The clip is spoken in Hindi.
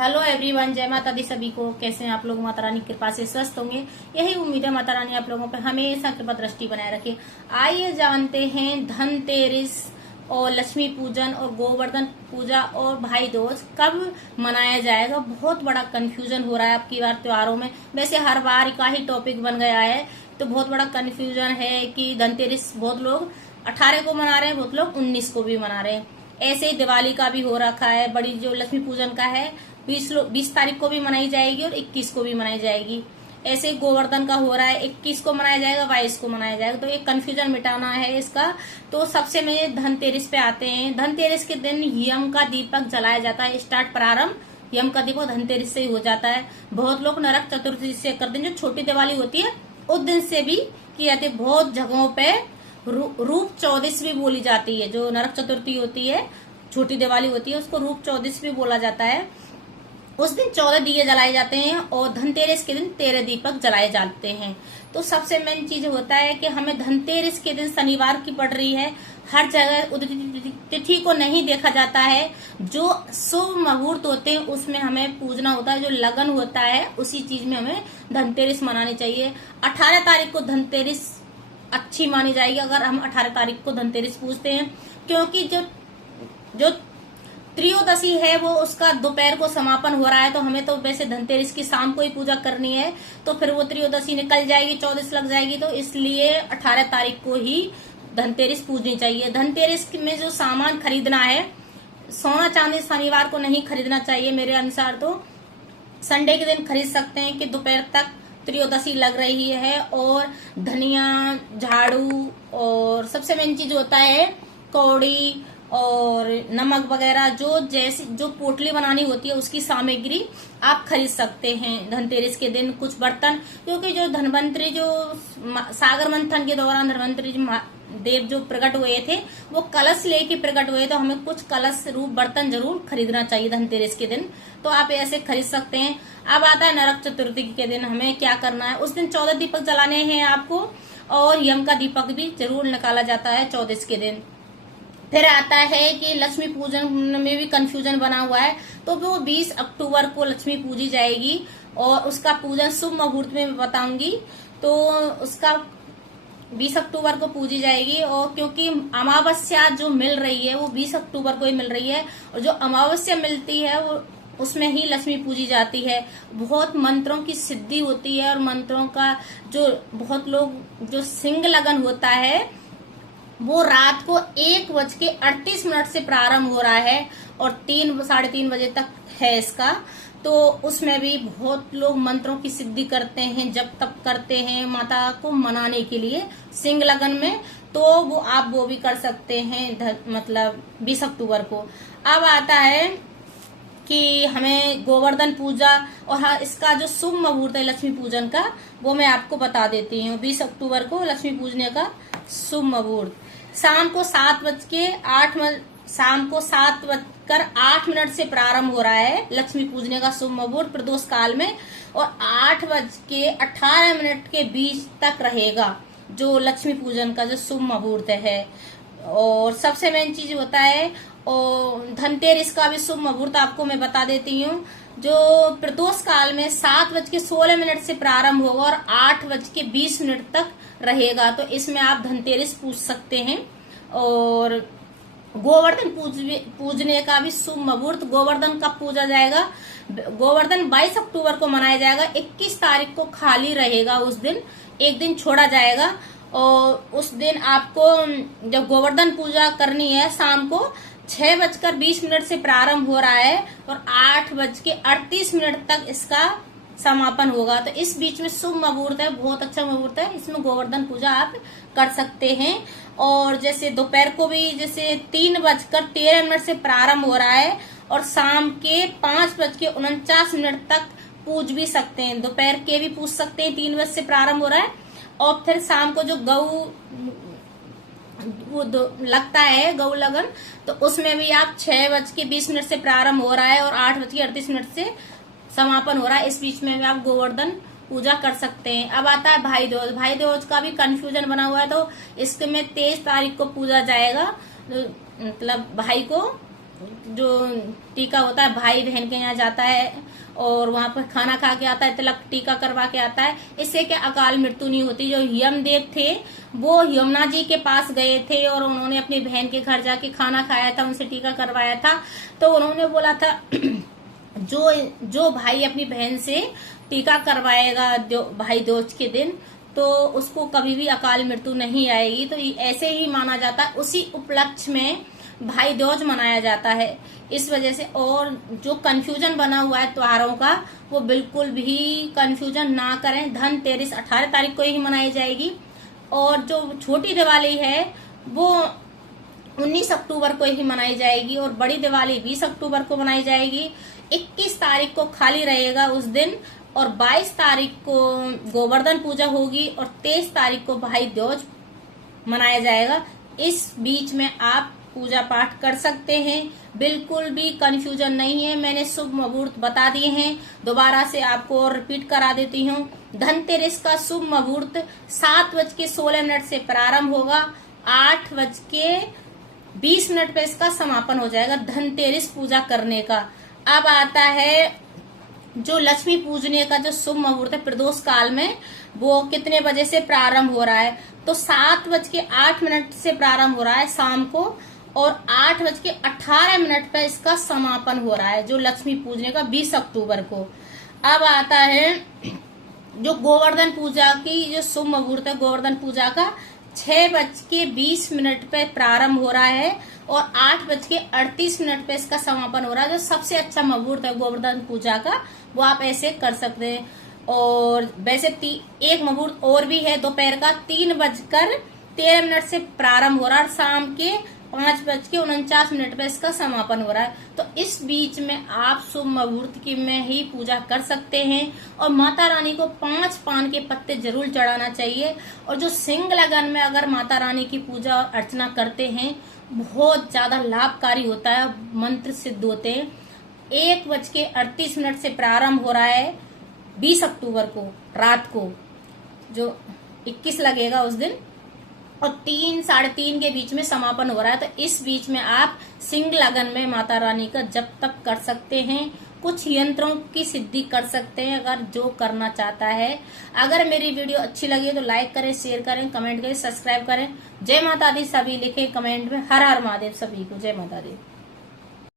हेलो एवरीवन, जय माता दी सभी को। कैसे हैं आप लोग? माता रानी की कृपा से स्वस्थ होंगे, यही उम्मीद है। माता रानी आप लोगों पर हमेशा कृपा दृष्टि बनाए रखे। आइए जानते हैं धनतेरस और लक्ष्मी पूजन और गोवर्धन पूजा और भाई दूज कब मनाया जाएगा। बहुत बड़ा कंफ्यूजन हो रहा है आपकी बार त्योहारों में। वैसे हर बार का ही टॉपिक बन गया है, तो बहुत बड़ा कंफ्यूजन है कि धनतेरस बहुत लोग 18 को मना रहे हैं, बहुत लोग 19 को भी मना रहे हैं। ऐसे ही दिवाली का भी हो रखा है। बड़ी जो लक्ष्मी पूजन का है 20 तारीख को भी मनाई जाएगी और 21 को भी मनाई जाएगी। ऐसे गोवर्धन का हो रहा है, 21 को मनाया जाएगा, 22 को मनाया जाएगा। तो ये कंफ्यूजन मिटाना है इसका। तो सबसे में धनतेरस पे आते हैं। धनतेरस के दिन यम का दीपक जलाया जाता है। स्टार्ट प्रारंभ यम का दीपक धनतेरस से ही हो जाता है। बहुत लोग नरक चतुर्थी से करते हैं, जो छोटी दिवाली होती है उस दिन से भी की जाती है। बहुत जगहों पे रूप चौदस भी बोली जाती है। जो नरक चतुर्थी होती है, छोटी दिवाली होती है, उसको रूप चौदस भी बोला जाता है। उस दिन 14 दिए जलाए जाते हैं और धनतेरस के दिन 13 दीपक जलाए जाते हैं। तो सबसे मेन चीज होता है कि हमें धनतेरस के दिन शनिवार की पड़ रही है। हर जगह उदय तिथि को नहीं देखा जाता है। जो शुभ मुहूर्त होते हैं उसमें हमें पूजना होता है। जो लगन होता है उसी चीज में हमें धनतेरस मनानी चाहिए। 18 तारीख को धनतेरस अच्छी मानी जाएगी अगर हम 18 तारीख को धनतेरस पूजते हैं, क्योंकि जो त्रयोदशी है वो उसका दोपहर को समापन हो रहा है। तो हमें तो वैसे धनतेरस की शाम को ही पूजा करनी है, तो फिर वो त्रयोदशी निकल जाएगी, 14 लग जाएगी। तो इसलिए 18 तारीख को ही धनतेरस पूजनी चाहिए। धनतेरस में जो सामान खरीदना है, सोना चांदी शनिवार को नहीं खरीदना चाहिए। मेरे अनुसार तो संडे के दिन खरीद सकते हैं कि दोपहर तक त्रयोदशी लग रही है। और धनिया, झाड़ू और सबसे मेन चीज होता है कौड़ी और नमक वगैरह, जो पोटली बनानी होती है उसकी सामग्री आप खरीद सकते हैं धनतेरस के दिन। कुछ बर्तन, क्योंकि जो धनवंतरी जो सागर मंथन के दौरान धनवंतरी देव जो प्रकट हुए थे वो कलश लेके प्रकट हुए, तो हमें कुछ कलश रूप बर्तन जरूर खरीदना चाहिए धनतेरस के दिन। तो आप ऐसे खरीद सकते हैं। अब आता है नरक चतुर्थी के दिन हमें क्या करना है। उस दिन 14 दीपक जलाने हैं आपको, और यम का दीपक भी जरूर निकाला जाता है 14 के दिन। फिर आता है कि लक्ष्मी पूजन में भी कंफ्यूजन बना हुआ है। तो वो 20 अक्टूबर को लक्ष्मी पूजी जाएगी और उसका पूजन शुभ मुहूर्त में बताऊंगी। तो उसका 20 अक्टूबर को पूजी जाएगी। और क्योंकि अमावस्या जो मिल रही है वो 20 अक्टूबर को ही मिल रही है, और जो अमावस्या मिलती है वो उसमें ही लक्ष्मी पूजी जाती है। बहुत मंत्रों की सिद्धि होती है, और मंत्रों का जो बहुत लोग जो सिंह लगन होता है वो रात को 1:38 से प्रारंभ हो रहा है और 3-3:30 बजे तक है इसका। तो उसमें भी बहुत लोग मंत्रों की सिद्धि करते हैं, जप तप करते हैं माता को मनाने के लिए सिंह लगन में। तो वो भी कर सकते हैं मतलब 20 अक्टूबर को। अब आता है कि हमें गोवर्धन पूजा, और हाँ, इसका जो शुभ मुहूर्त है लक्ष्मी पूजन का वो मैं आपको बता देती हूँ। 20 अक्टूबर को लक्ष्मी पूजने का शुभ मुहूर्त शाम को 7:08 से प्रारंभ हो रहा है लक्ष्मी पूजने का शुभ मुहूर्त प्रदोष काल में, और 8:18 के बीच तक रहेगा जो लक्ष्मी पूजन का जो शुभ मुहूर्त है। और सबसे मेन चीज होता है, और धनतेरस का भी शुभ मुहूर्त आपको मैं बता देती हूँ। जो प्रदोष काल में 7:16 से प्रारंभ होगा और 8:20 तक रहेगा। तो इसमें आप धनतेरस पूज सकते हैं। और गोवर्धन पूजने का भी शुभ मुहूर्त, गोवर्धन कब पूजा जाएगा? गोवर्धन 22 अक्टूबर को मनाया जाएगा। 21 तारीख को खाली रहेगा, उस दिन एक दिन छोड़ा जाएगा। और उस दिन आपको जब गोवर्धन पूजा करनी है, शाम को 6:20 से प्रारंभ हो रहा है और 8:38 तक इसका समापन होगा। तो इस बीच में शुभ मुहूर्त है, बहुत अच्छा मुहूर्त है। इसमें गोवर्धन पूजा आप कर सकते हैं। और जैसे दोपहर को भी जैसे 3:13 से प्रारंभ हो रहा है और शाम के 5:49 तक पूज भी सकते हैं। दोपहर के भी पूज सकते हैं, 3 बजे से प्रारंभ हो रहा है। और फिर शाम को जो लगता है गौ लगन, तो उसमें भी आप 6:20 से प्रारंभ हो रहा है और 8:38 से समापन हो रहा है। इस बीच में भी आप गोवर्धन पूजा कर सकते हैं। अब आता है भाई दूज। भाई दूज का भी कंफ्यूजन बना हुआ है। तो इसमें 23 तारीख को पूजा जाएगा, मतलब भाई को जो टीका होता है भाई बहन के यहाँ जाता है और वहां पर खाना खा के आता है, तिलक टीका करवा के आता है। इससे क्या अकाल मृत्यु नहीं होती। जो यमदेव थे वो यमुना जी के पास गए थे और उन्होंने अपनी बहन के घर जाके खाना खाया था, उनसे टीका करवाया था। तो उन्होंने बोला था जो भाई अपनी बहन से टीका करवाएगा भाई दूज के दिन, तो उसको कभी भी अकाल मृत्यु नहीं आएगी। तो ऐसे ही माना जाता है, उसी उपलक्ष्य में भाई दूज मनाया जाता है इस वजह से। और जो कंफ्यूजन बना हुआ है त्योहारों का, वो बिल्कुल भी कंफ्यूजन ना करें। धनतेरस 18 तारीख को ही मनाई जाएगी और जो छोटी दिवाली है वो 19 अक्टूबर को ही मनाई जाएगी और बड़ी दिवाली 20 अक्टूबर को मनाई जाएगी। 21 तारीख को खाली रहेगा उस दिन और 22 तारीख को गोवर्धन पूजा होगी और 23 तारीख को भाई दूज मनाया जाएगा। इस बीच में आप पूजा पाठ कर सकते हैं, बिल्कुल भी कंफ्यूजन नहीं है। मैंने शुभ मुहूर्त बता दिए हैं, दोबारा से आपको और रिपीट करा देती हूँ। धनतेरस का शुभ मुहूर्त 7:16 से प्रारंभ होगा, 8:20 पे इसका समापन हो जाएगा धनतेरस पूजा करने का। अब आता है जो लक्ष्मी पूजने का जो शुभ मुहूर्त है प्रदोष काल में, वो कितने बजे से प्रारंभ हो रहा है। तो 7:08 से प्रारंभ हो रहा है शाम को और 8:18 पे इसका समापन हो रहा है जो लक्ष्मी पूजने का 20 अक्टूबर को। अब आता है जो गोवर्धन पूजा की जो शुभ मुहूर्त है, गोवर्धन पूजा का 6:20 पे प्रारंभ हो रहा है और 8:38 पे इसका समापन हो रहा है। जो सबसे अच्छा मुहूर्त है गोवर्धन पूजा का, वो आप ऐसे कर सकते हैं। और वैसे एक मुहूर्त और भी है दोपहर का 3:13 से प्रारंभ हो रहा है, शाम के 5:49 पे इसका समापन हो रहा है। तो इस बीच में आप शुभ मुहूर्त की में ही पूजा कर सकते हैं और माता रानी को 5 पान के पत्ते जरूर चढ़ाना चाहिए। और जो सिंह लगन में अगर माता रानी की पूजा और अर्चना करते हैं, बहुत ज्यादा लाभकारी होता है, मंत्र सिद्ध होते हैं। 1:38 से प्रारंभ हो रहा है 20 अक्टूबर को रात को, जो 21 लगेगा उस दिन, और 3 साढ़े 3 के बीच में समापन हो रहा है। तो इस बीच में आप सिंह लगन में माता रानी का जप तप कर सकते हैं, कुछ यंत्रों की सिद्धि कर सकते हैं अगर जो करना चाहता है। अगर मेरी वीडियो अच्छी लगी तो लाइक करें, शेयर करें, कमेंट करें, सब्सक्राइब करें। जय माता दी सभी लिखे कमेंट में। हर हर महादेव सभी को। जय माता दी।